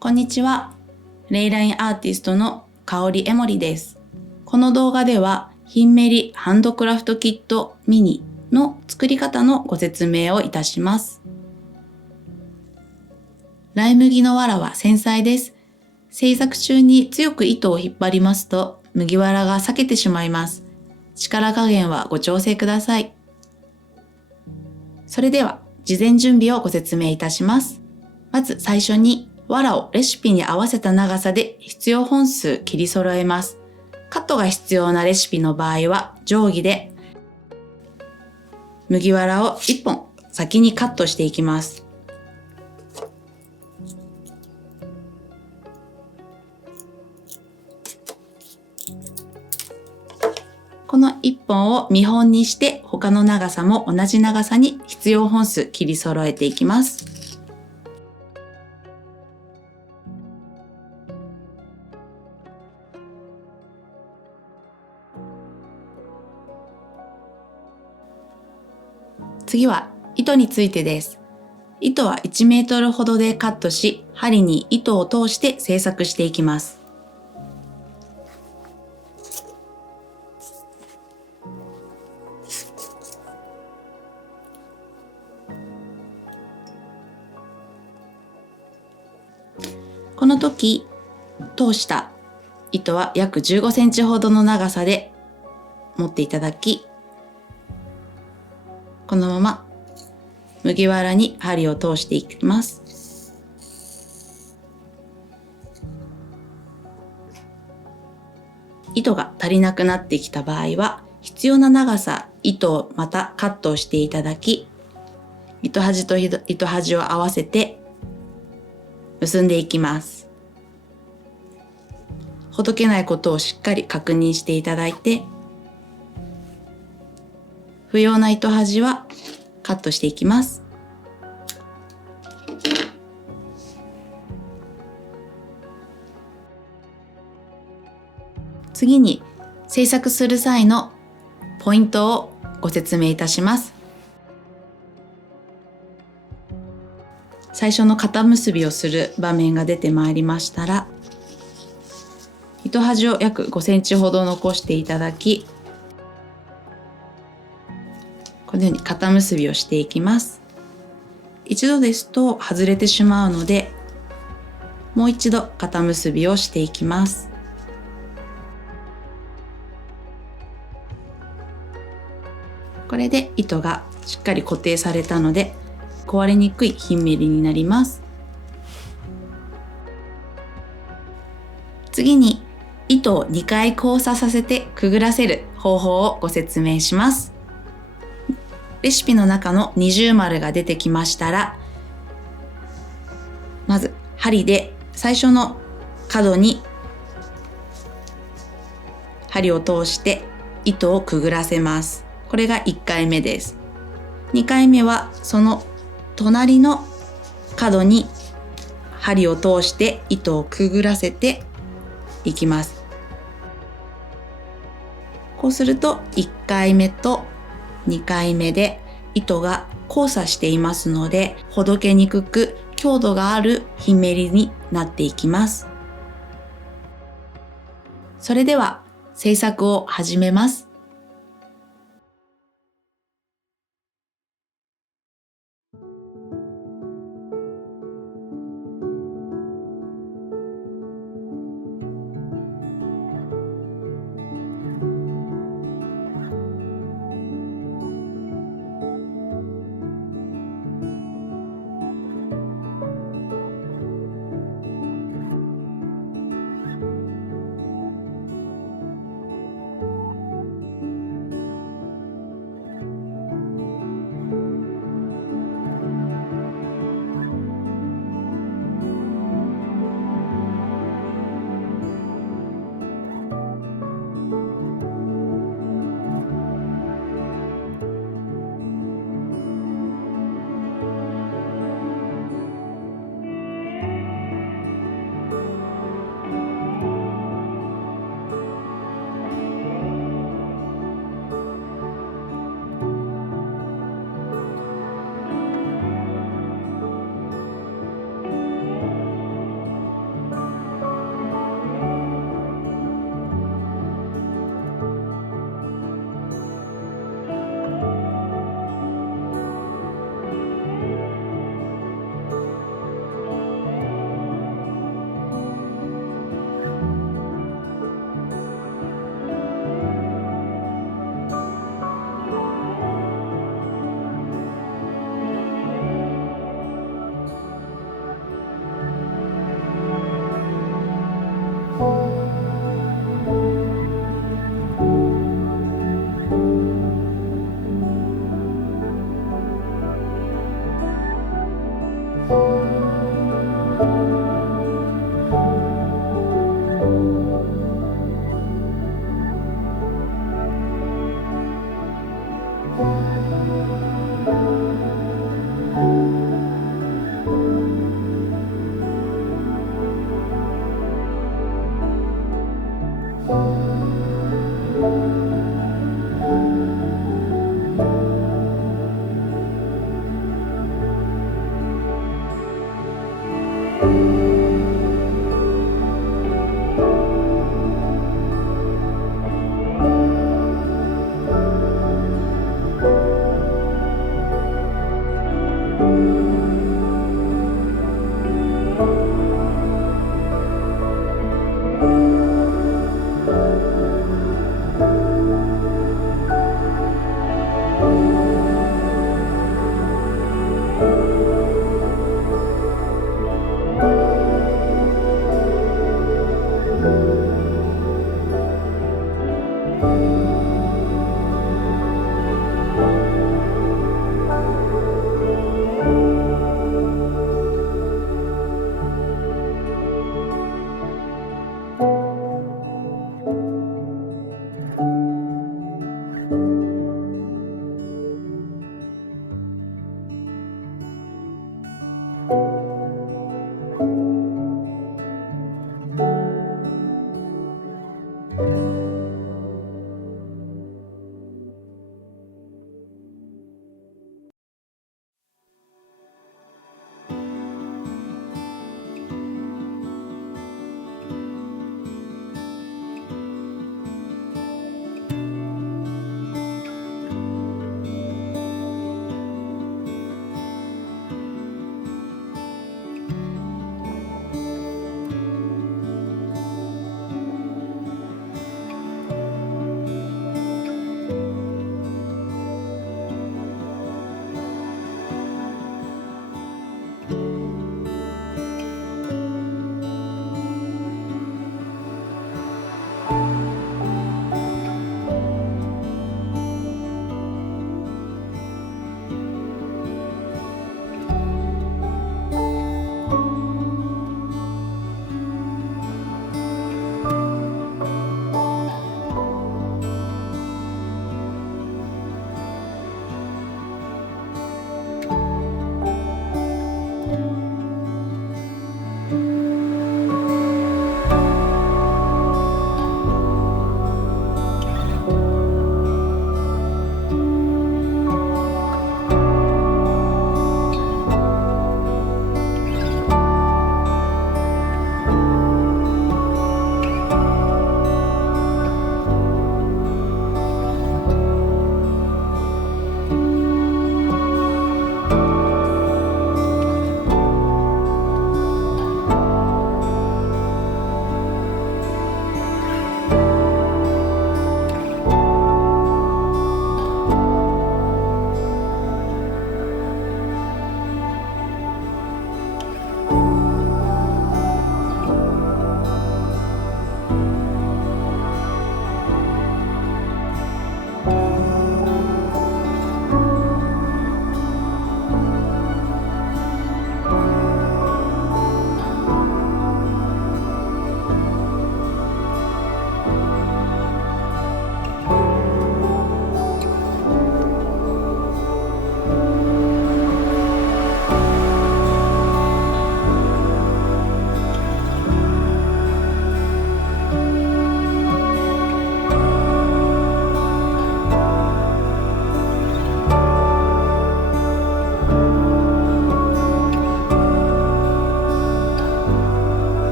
こんにちは。レイラインアーティストの香りえもりです。この動画では、ヒンメリハンドクラフトキットミニの作り方のご説明をいたします。ライ麦の藁は繊細です。製作中に強く糸を引っ張りますと、麦藁が裂けてしまいます。力加減はご調整ください。それでは、事前準備をご説明いたします。まず最初に、藁をレシピに合わせた長さで必要本数切り揃えます。カットが必要なレシピの場合は定規で麦藁を1本先にカットしていきます。この1本を見本にして他の長さも同じ長さに必要本数切り揃えていきます。次は糸についてです。糸は1メートルほどでカットし、針に糸を通して製作していきます。この時、通した糸は約15センチほどの長さで持っていただき、このまま麦藁に針を通していきます。糸が足りなくなってきた場合は、必要な長さ、糸をまたカットをしていただき、糸端と糸端を合わせて結んでいきます。ほどけないことをしっかり確認していただいて、不要な糸端はカットしていきます。次に製作する際のポイントをご説明いたします。最初の肩結びをする場面が出てまいりましたら、糸端を約5センチほど残していただき、このように肩結びをしていきます。一度ですと外れてしまうので、もう一度肩結びをしていきます。これで糸がしっかり固定されたので、壊れにくいヒンメリになります。次に糸を2回交差させてくぐらせる方法をご説明します。レシピの中の二重丸が出てきましたら、まず針で最初の角に針を通して糸をくぐらせます。これが1回目です。2回目はその隣の角に針を通して糸をくぐらせていきます。こうすると1回目と2回目で糸が交差していますので、ほどけにくく強度があるヒンメリになっていきます。それでは製作を始めます。す。